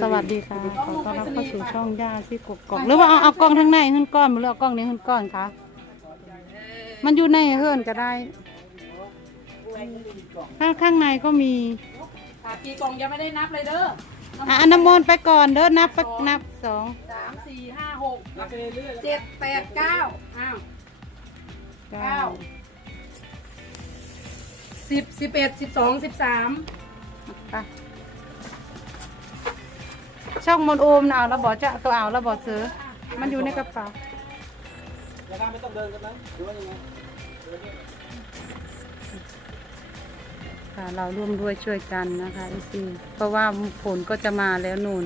สวัสดีค่ะขอต้อนรับเข้าสู่ช่องย่าที่กกอกหรือว่าเอาเอากล้องทั้งในขึ้นก้อนหรือเอากล้องนี้ขึ้นก้อนคะมันอยู่ในเฮือนก็ได้ ข้างข้างในก็มีค่ะกี่กล่องยังไม่ได้นับเลยเด้ออะอันน้ำมนต์ไปก่อนเด้อนับไปนับสองสามสี่ห้าหกเจ็ดแปดเก้าอ้าวเก้าสิบสิบเอ็ดสิบสองสิบสามไป ช่องมนโอมนะเอาแล้วบอกจะตัวเอาแล้วบอกซื้อ มันอยู่ในกระเป๋าแล้วก็ไม่ต้องเดินกันนะหรือว่ายังไงค่ะเราร่วมด้วยช่วยกันนะคะอีซีเพราะว่าฝนก็จะมาแล้วนูน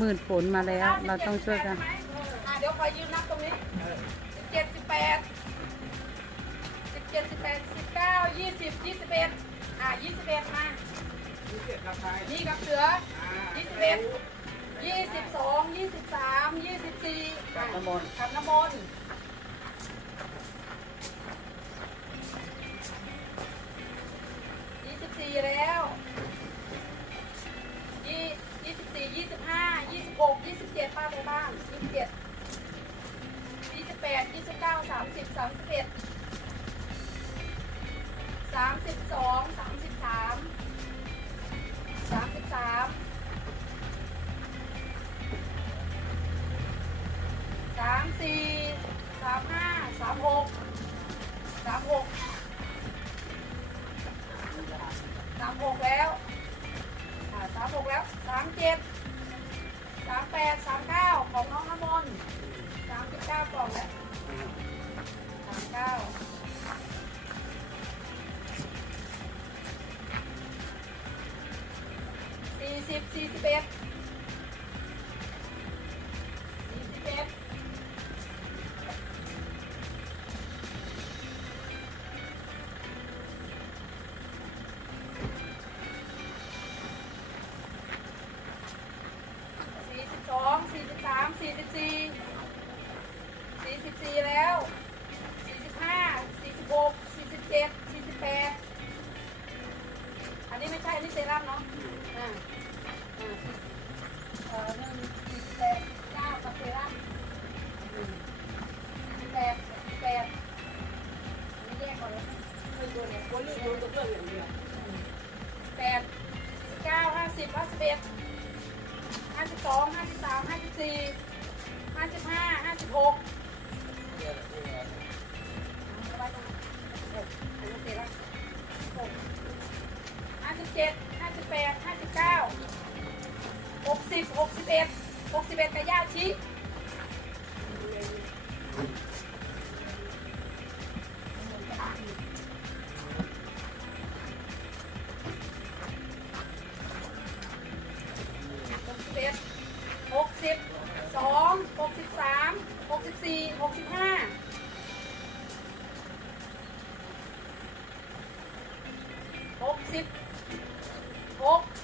มืดฝนมาแล้ว เราต้องช่วยกันเดี๋ยวคอยยืนนับตรงนี้สิบเจ็ดสิบแปดสิบเจ็ดสิบแปดสิบเก้ายี่สิบยี่สิบเอ็ดอะยี่สิบเอ็ดมามีกรนี่กับเสือยี่สิบเอ็ด ยี่สิบสองยี่สิบสามยี่สิบสี่กับน้ำมนต์กับน้ำมนต์ยี่สิบสี่แล้วยี่ยี่สิบสี่ยี่สิบห้ายี่สิบหกยี่สิบเจ็ดป้าในบ้านยี่สิบเจ็ดยี่สิบแปดยี่สิบเก้าสามสิบสามสิบเอ็ดสามสิบสองสามสิบสามสามสิบสาม สามสี่สามห้าสามหกสามหกสามหกแล้วสามหกแล้วสามเจ็ดสามแปดสามเก้าของน้องน้ำมนต์สามสิบเก้ากล่องแล้วสามเก้าสี่สิบสี่สิบเอ็ด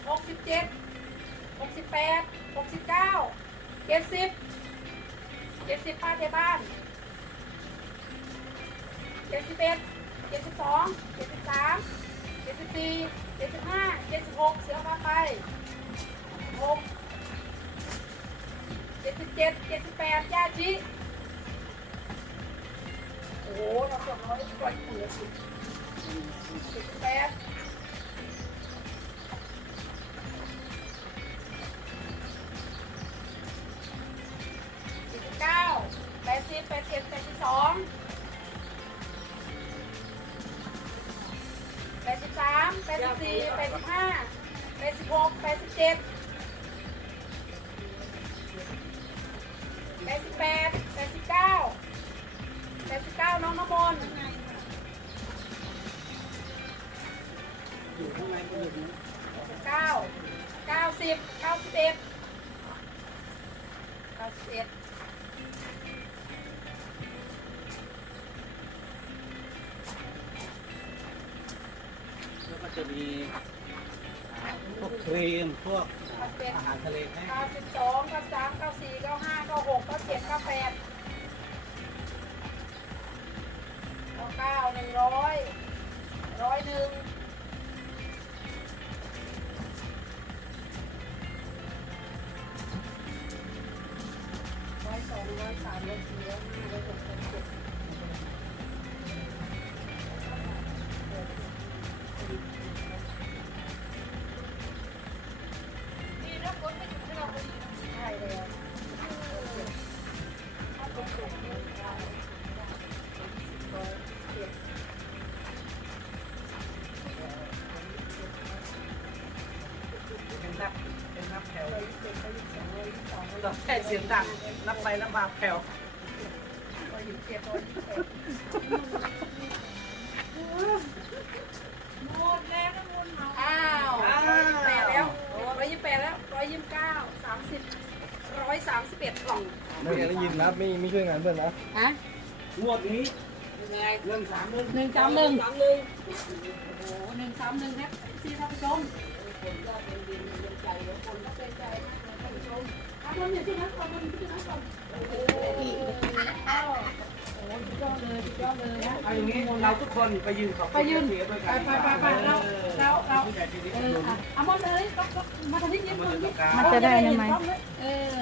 หกสิบเจ็ดหกสิบแปดหกสิบเก้าเจ็ดสิบเจ็ดสิบป้าเทบ้านเจ็ดสิบเอ็ดเจ็ดสิบสองเจ็ดสิบสามเจ็ดสิบสี่เจ็ดสิบห้าเจ็ดสิบหกเสือมาไปหกเจ็ดสิบเจ็ดเจ็ดสิบแปดย่าชีโอ้โหเราสองร้อยกว่าเจ็ดสิเจ็ดสิบแปด แปดสิบแปดสิบแปดสิบสองแปดสิบสามแปดสิบสี่แปดสิบห้าแปดสิบหกแปดสิบเจ็ดแปดสิบแปดแปดสิบเก้าแปดสิบเก้าน้องน้ำมนต์เก้าเก้าสิบเก้าสิบเอ็ดเก้าสิบเอ็ดีพวกครีมพวกอาหารทะเลไหมงเก้าสิบสองเก้าสามเก้าสี่เก้าห้าเก้าหกเก้าเจ็ดเก้าแปดเก้าเก้าหนึ่งร้อยร้อยหนึ่งร้อยสองร้อยสามร้อยสี่ร้อยห้าร้อยหกร้อยเจ็ด เราแค่เสียงดังนับไปนับมาแถวอ้าวร้อยยี่สิบแปดแล้วร้อยยี่สิบแปดแล้วร้อยยี่สิบเก้าสามสิบร้อยสามสิบเอ็ดกล่องไม่ได้ยินนะไม่ไม่ช่วยงานเพื่อนนะฮะงวดนี้ยังไงเรื่องสามเรื่องหนึ่งสามหนึ่งสามหนึ่งโอ้โหหนึ่งสามหนึ่งครับที่ท่านผู้ชมคนก็เป็นดินเป็นใจคนก็เป็นใจมากเลยท่านผู้ชม เอาอย่างนี้เราทุกคนไปยืนขอบไปยืน เสียด้วยไปกันไปไปไปเราเราเราผู้ใหญ่ที่นี่เอออะเอาหมดเลยก็ก็มาทางนี้ยืนตรงนี้มันจะได้ไหมเออ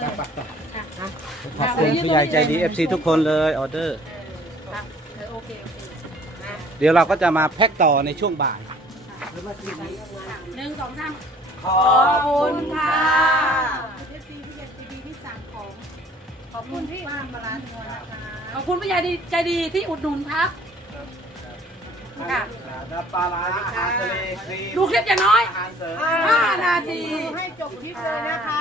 ขอบคุณผู้ใหญ่ใจดี FC ทุกคนเลยออเดอร์ เออโอเคโอเคเดี๋ยวเราก็จะมาแพ็คต่อในช่วงบ่าย หนึ่งสองสามขอบคุณค่ะ ขอบคุณที่มามาร้านนัวนะคะขอบคุณผู้ใหญ่ดีใจดีที่อุดหนุนครับค่ะน้ำปลาร้าอาหารทะเลครีมดูคลิปอย่างน้อยอาหารเสริมห้านาทีให้จบคลิปเลยนะคะ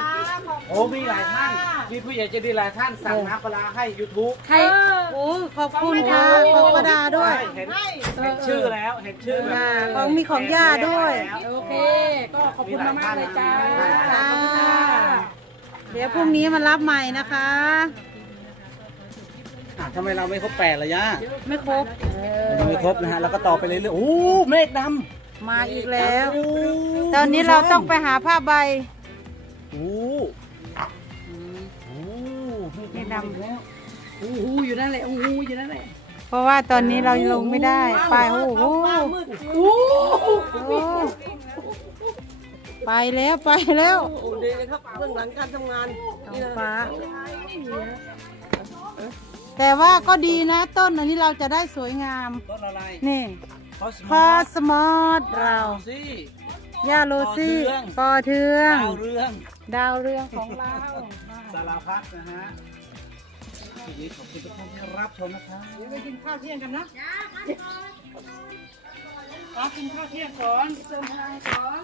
โอ้มีหลายท่าน มีผู้ใหญ่ใจดีหลายท่านสั่งน้ำปลาร้าให้ YouTube ใครโอ้ขอบคุณค่ะของประดาด้วย เห็นเห็นชื่อแล้วเห็นชื่อแบบค่ะของมีของย่าด้วย โอเค ก็ขอบคุณมากๆเลยจ้า เดี๋ยวพรุ่งนี้มารับใหม่นะคะ อะทำไมเราไม่ครบแปดเลยย่าไม่ครบยังไม่ครบนะฮะ แล้วก็ต่อไปเรื่อยๆโอ้เมฆดมาอีกำแล้วโอ้ตอนนี้เราต้องไปหาผ้าใบ โอ้โอ้เมฆเมฆดำอีกแล้วโอ้โหอยู่นั่นแหละโอ้โหอยู่นั่นแหละเพราะว่าตอนนี้เราลงไม่ได้ไปโอ้โหโอ้โหโอ้ ไปแล้วไปแล้วโอ้ดีเลยครับเบื้องหลังการทำงานท้องฟ้า แต่ว่าก็ดีนะต้นอันนี้เราจะได้สวยงาม ต้นอะไรนี่คอสคอสมอสเราสิย่าโรซี่ปอเทือง ดาวเรือง ดาวเรืองของเราสารพัดนะฮะทีนี้ขอบคุณทุกท่านที่รับชมนะครับเดี๋ยวไปกินข้าวเที่ยงกันนะรับกินข้าวเที่ยงก่อนเติมพลังก่อน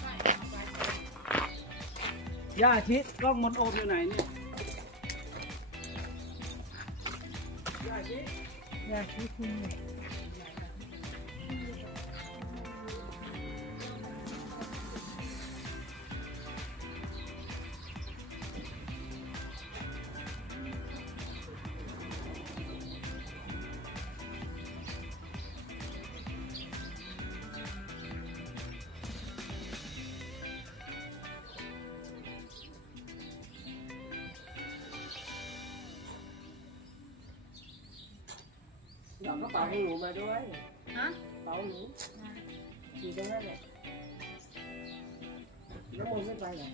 ย่าชิดกล้องมนโอมอยู่ไหนเนี่ยย่าชิดอยากที่คุณเดี๋ย วกระเป๋าให้หนูมาด้วย ฮะกระเป๋าหนูอยู่ตรงนั้นแหละน้ำมันไม่ไปเหรอบ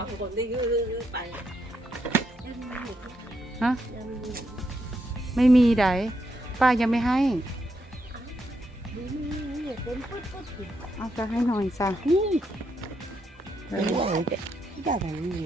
างคนได้ยื้อๆไปฮะไม่มีไดป้ายังไม่ให้เอาจะให้หน่อยจ้ะนี่ย่าทำนี่